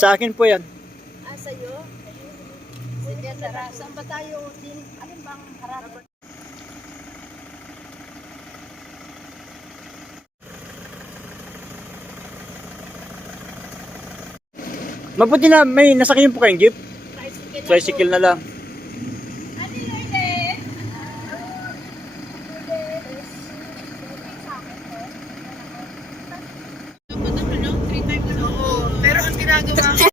Sa akin po yan. Ah, sa'yo? Sige, tara. Saan ba tayo? Alin bang harap? Mabuti na may nasakyan po kayong jeep. Tricycle. Tricycle na lang. Ano yun eh? Pero ang ginagawa ko,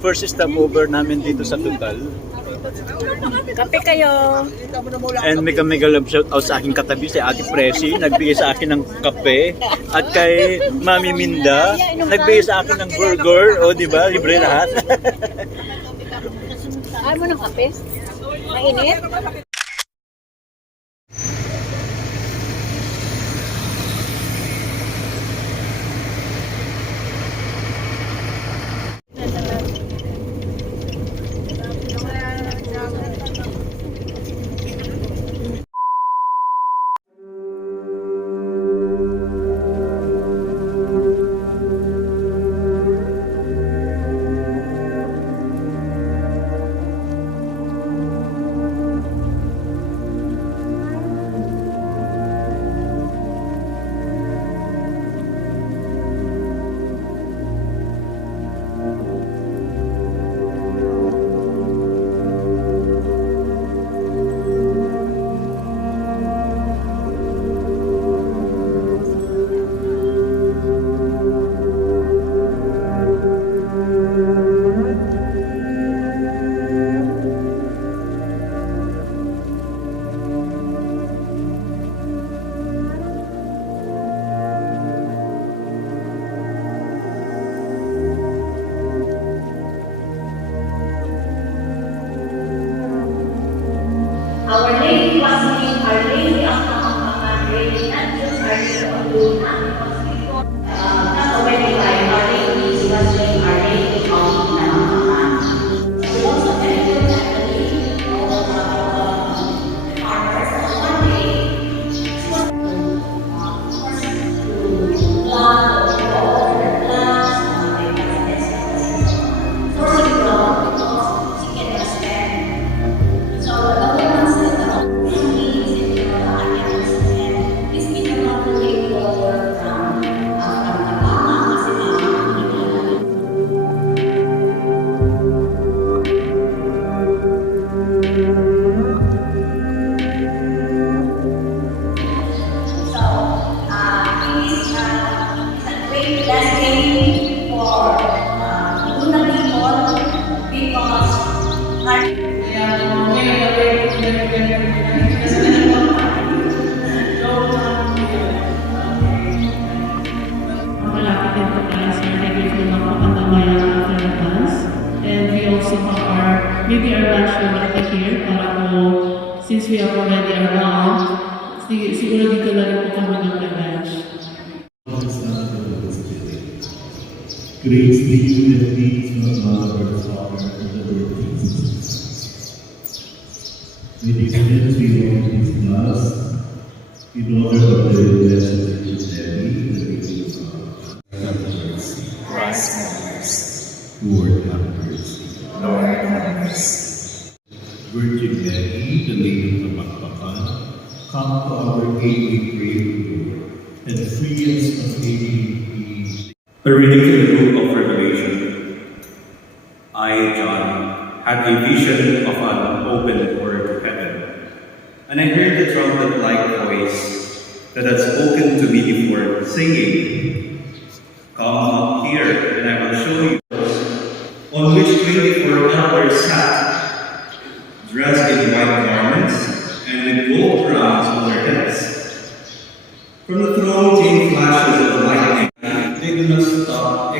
First stopover namin dito sa Tutal. kape kayo. And mega love shout out sa aking katabi si Ate Presi. Nagbigay sa akin ng kape. At kay Mami Minda, nagbigay sa akin ng burger. O diba, libre lahat. Ayaw mo ng kape? Mainit? Our Lady was named Our Lady of Kapampangan, Lady not just Our Lady of Luna, because before, not already by Our Lady, she was named Our Lady of Kapampangan. We also celebrate that the Lady of Farmers on one day, she was to plant or grow the plants, sourcing from because she can expand. So the woman said, malapit din po tayo sa regular ng kapatamayan ng Philippines. And we also have our, maybe our lunch will be here para po, since we are already around, siguro dito na rin po kami ng-lunch. Grace be you that leads from Mother, Father, and the Lord Jesus. May these men be one these last, in honor of the blessed Virgin Mary, the Lady of God. Have mercy. Christ have mercy. Lord have mercy. Lord have mercy. Virgin Mary, the Lady of Kapampangan, come to our aid, we pray, O Lord, and free us from any evil. A reading from the book of Revelation. I, John, had a vision of an open door to heaven, and I heard the trumpet-like voice that had spoken to me before, saying, "Come up here, and I will show you on which 24 elders sat, dressed in white garments and with gold crowns on their heads. From the throne came flashes of lightning. They do not stop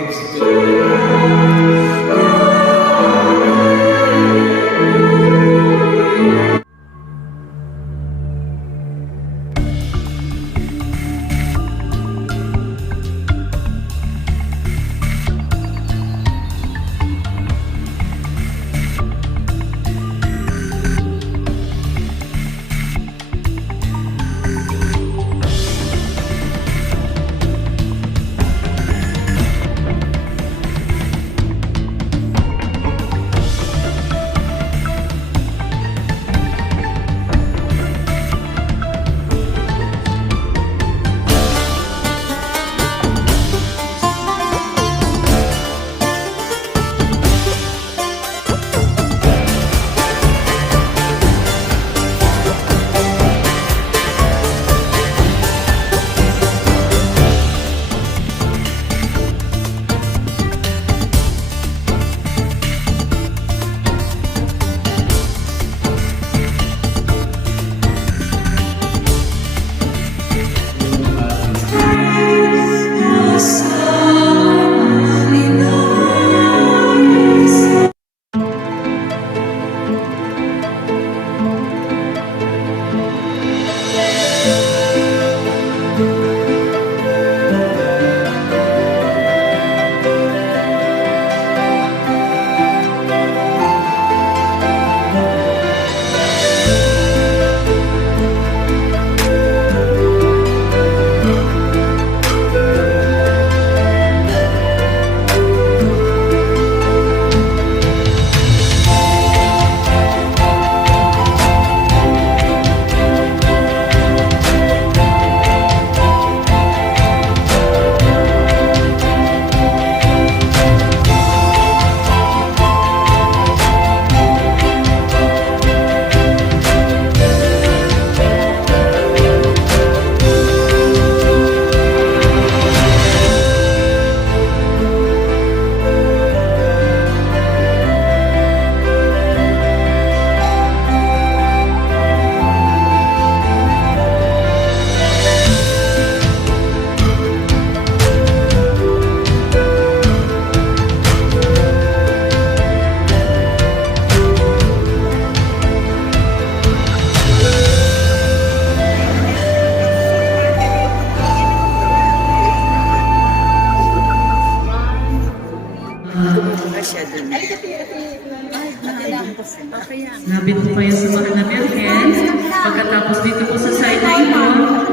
Sabi po kayo sa mga na Virgen. Pagkatapos dito po sa side na ito,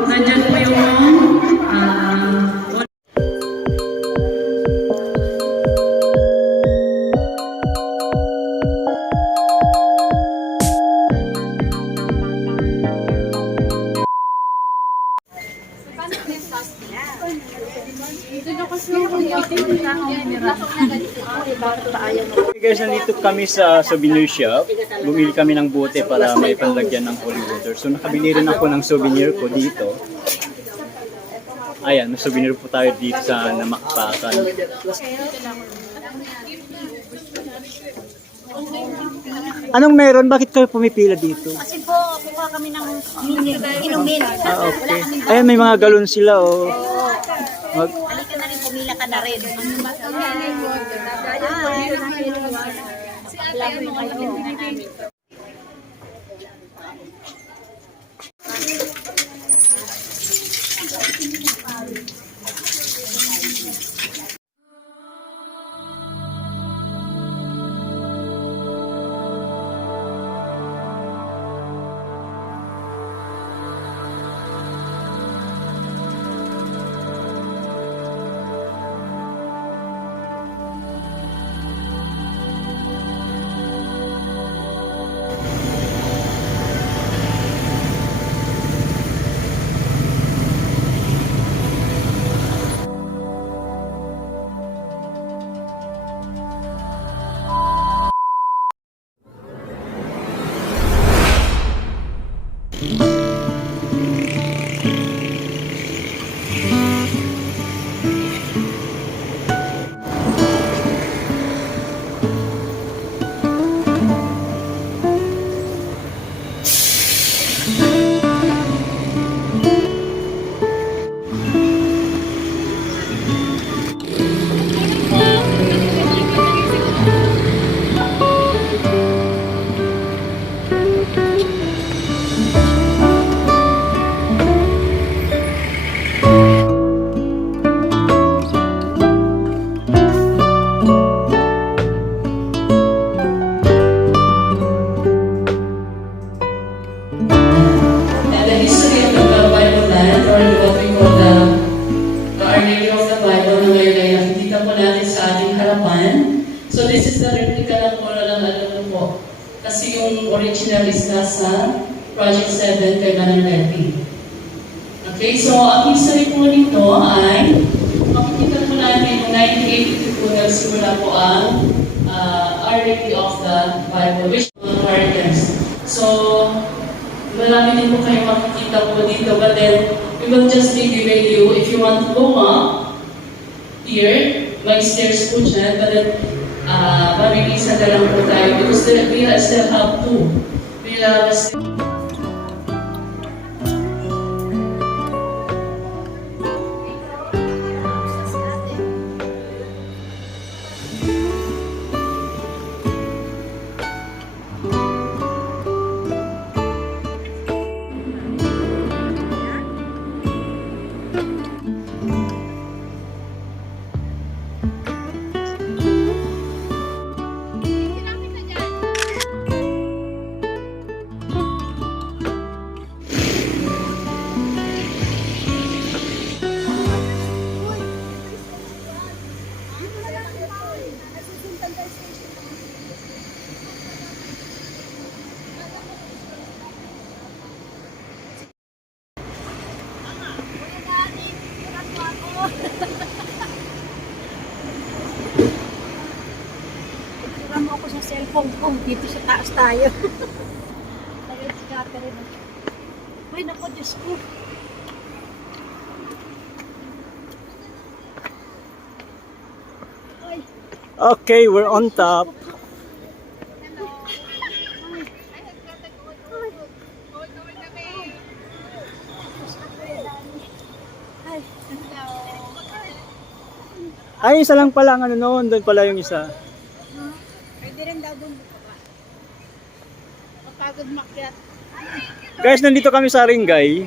nandyan po yung Okay guys, nandito kami sa souvenir shop. Bumili kami ng bote para may panlagyan ng holy water. So nakabili rin ako ng souvenir ko dito. Ayan, may souvenir po tayo dito sa Namakpakan. Anong meron? Bakit kayo pumipila dito? Kasi po, kuha kami ng inumin. Ah, okay. Ayan, may mga galon sila, oh. Halika na rin, pumila ka na rin. So this is the replica ng Moral ng ano po. Kasi yung original is nasa Project 7 kay Manaletti. Okay, so ang history po nito ay makikita po natin noong 1982 po nagsimula po ang Our Lady of the Bible, which are characters. So, marami din po kayo makikita po dito, but then we will just be giving you, if you want to go up here, may stairs po dyan, but then mamimisa na lang po tayo because we still have two. We have mo ako sa cellphone ko. Dito sa taas tayo. Tagay si Catherine. Ay, naku, Diyos ko. Ay, Okay, we're on top. Ay, isa lang pala ang ano noon, doon pala yung isa. pwede rin daw doon baka. Mapagod makyat. Guys, nandito kami sa Ringay.